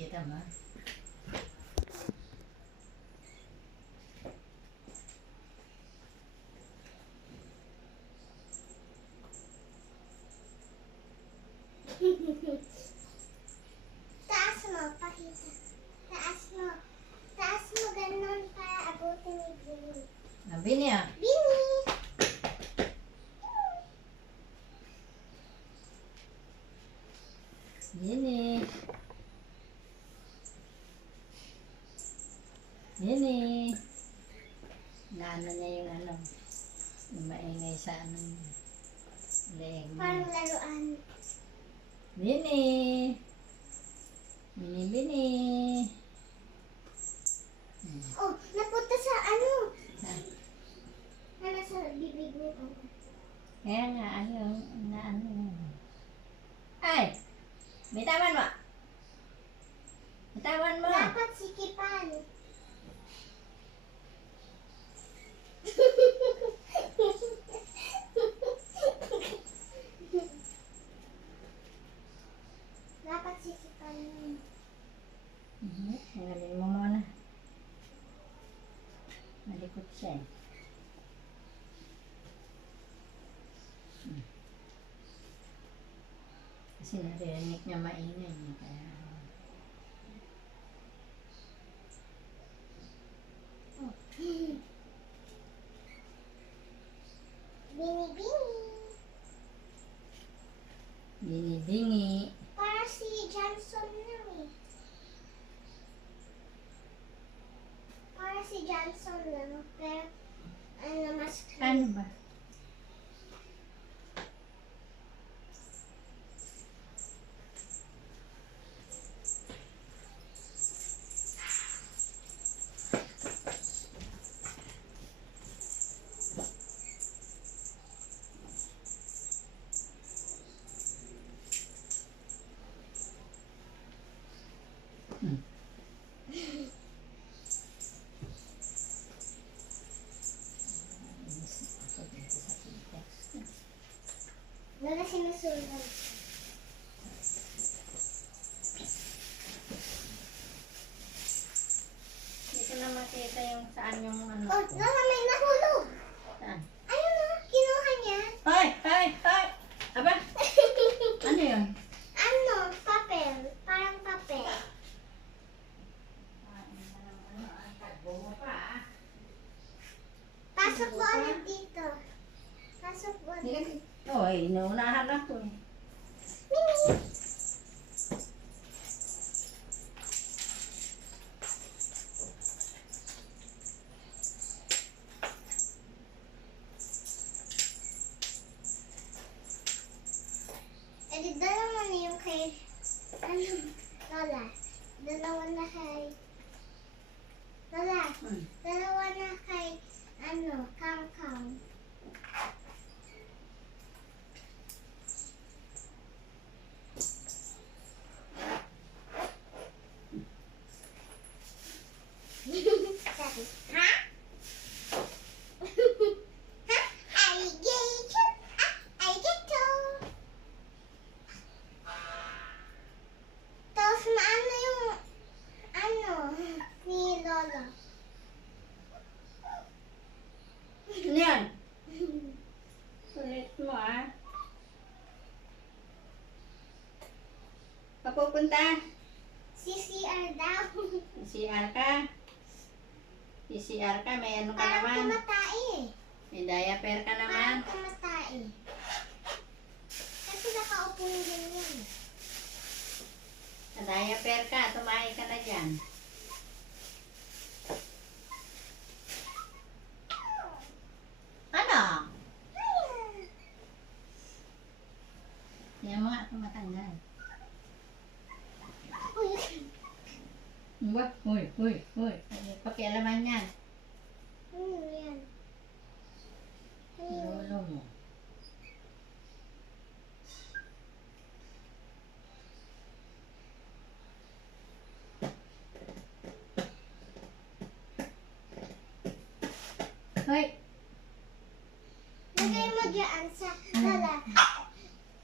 Kita mo? Taas mo, pakita. Taas mo. Taas mo ganun para abutin ni Bini. Bini ah. Bini! Bini. Bini. Naano niya yung ano. Yung maingay sa ano. Leeg Parang niya. laruan. Bini. Bini, Bini. Oh, napunta sa ano? Ah, Ano sa bibig mo? kaya nga, ano, na ano. Ay! Bitawan mo! Bitawan mo! Dapat sikipan. Dapat sikipan mo. Tanggalin mo muna. Malikot siya eh. Kasi narinig niya maingay eh, kaya... Bini-bini. Binibingi. Para si Johnson lang eh. Para si Johnson lang. Pero, ano, mas Ano ba? Wala sinusulat. Hindi ko na makita yung saan yung ano Oh, ko. Lola, may nahulog. Saan? Ayun na, kinuha niya. Hoy! Hoy! Hoy! Aba? Ano yun? Ano, papel. Parang papel. Pasok mo ulit dito. Pasok mo ulit. Hoy, naunahan ako eh. Mimi! Eh, di dalawa na yung kay... Ano? Lola. Dalawa na kay... Lola. Dalawa na kay... Ano? Kang-kang. Sabi, ha? Ha? Alligator? Alligator? Tapos maano yung... Ano? Ni Lola. Ano yan? Sulit mo ah. Papupunta? CCR daw. CR ka? CR ka? May ano ka Parang naman? tumatay eh. May diaper ka naman? Parang tumatay. Kasi nakaupo yung ganyan. Sa diaper ka, tumahi ka na dyan. Ano? Yan mga tumatanggal. Uy, Ba? Uy, uy, uy. Pakialaman yan. ano yan? Ano yan? Lolo mo. Hoy! Lagay mo dyan sa Lola.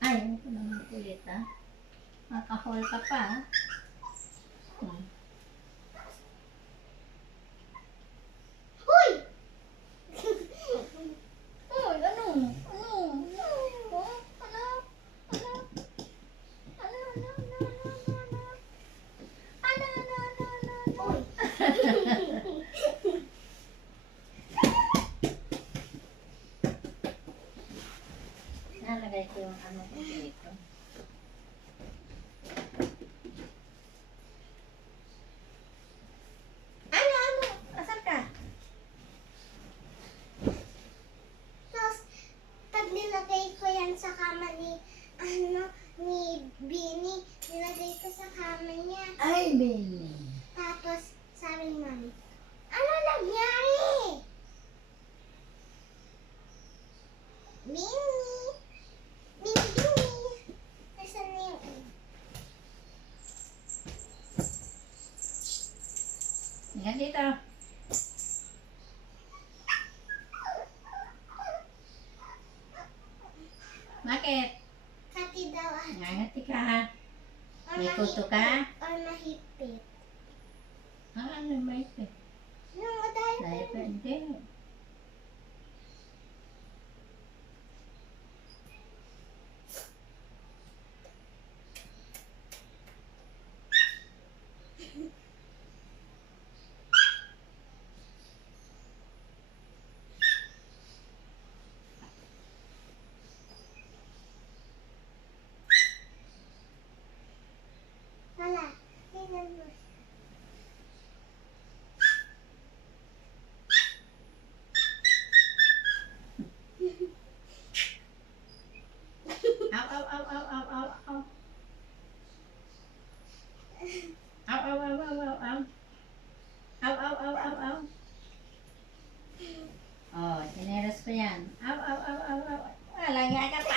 Ay, ano ko naman ulit ah. Makahol ka pa ah. Hmm. Uy! Uy, ano? Ano? Ano? Oh, ano? Ano? Ano? Ano? Ano? Ano? Uy! Nalagay ko yung ano ko dito. Ano? Asan ka? Tapos, pag nilagay ko yan sa kama ni, ni Bini, nilagay ko sa kama niya. Ay, Benny. Tapos, sabi ni Mami, ano nangyari? Bini! Bini, Bini! Nasaan na yung Yan dito. Bakit? kati daw Ngangati ka. or May kuto ka? Or mahipit. Ano ba ito? Yung dahil Dahil pa, hindi. wala. Tingnan mo. Ow, ow, ow, ow, ow, ow, ow. Ow, ow, ow, ow, ow, ow. Ow, ow, ow, ow, ow. Oh, sineros ko yan. Ow, ow, ow, ow, ow. Wala nga ka pa.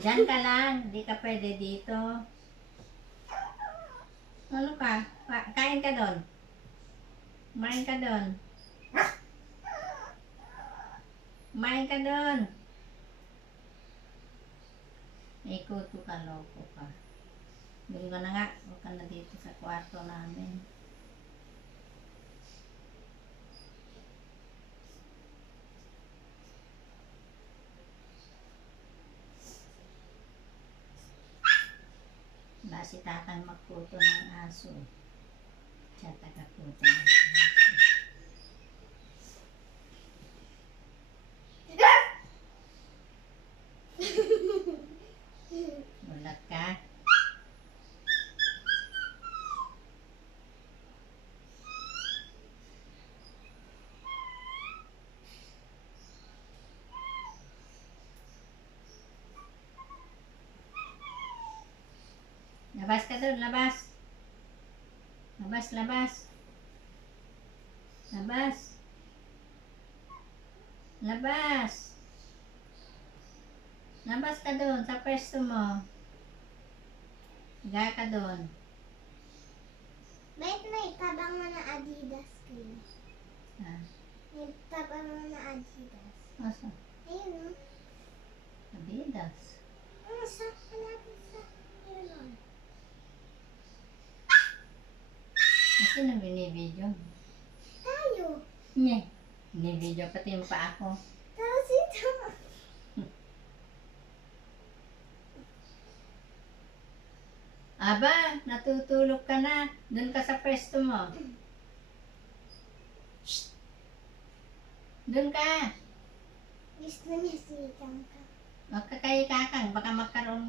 Diyan ka lang. Hindi ka pwede dito. Ano ka? Kain ka doon. Kumain ka doon. Kumain ka doon. Ikuto ka, loko ka. Bili ko na nga. Huwag ka na dito sa kwarto namin. Wala si tatang magputo ng aso. Siya tagaputo ng aso. Ulat ka. Labas ka doon, labas. Labas, labas. Labas. Labas. Labas ka doon sa pwesto mo. Higa ka doon. Bakit may tabang mo na Adidas kayo? Ah, May tabang mo na Adidas. asa? Ayun o. Adidas. Sa malapit sa yun o. Kasi nang binibidyo. Tayo. Nye. Binibidyo pati yung paa ko. Tapos ito. Aba, natutulog ka na. Doon ka sa pwesto mo. Shh. Doon ka. Gusto niya sigang ka. Huwag ka kay kakang. Baka magkaroon